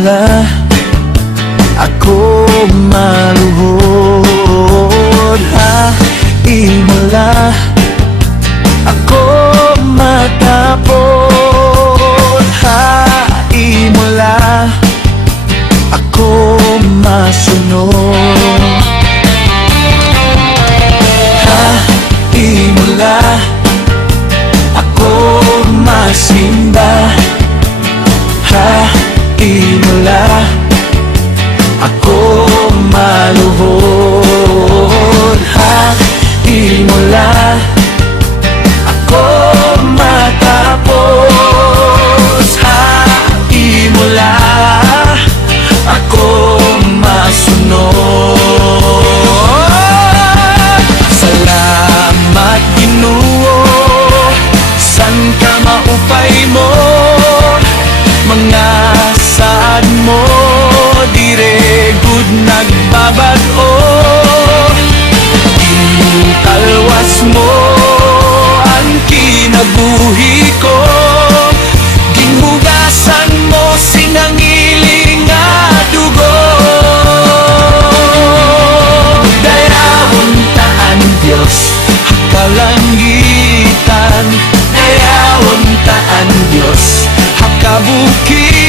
himala ako maluhod, ha himala ako matapon, ha himala ako masunod, ha himala ako masimba, ha himala ako maluhod, ha himala ako matapos, ha himala ako masunod. Salamat Ginoo, san ka maupay mo, mga saad mo dire gud nagbabag-o, gitalwas mo ang kinabuhi ko, ginhugasan mo sinangiling nga dugo. Dayawon ta ang Dios kalangitan, dayawon ta ang Dios hakabukid,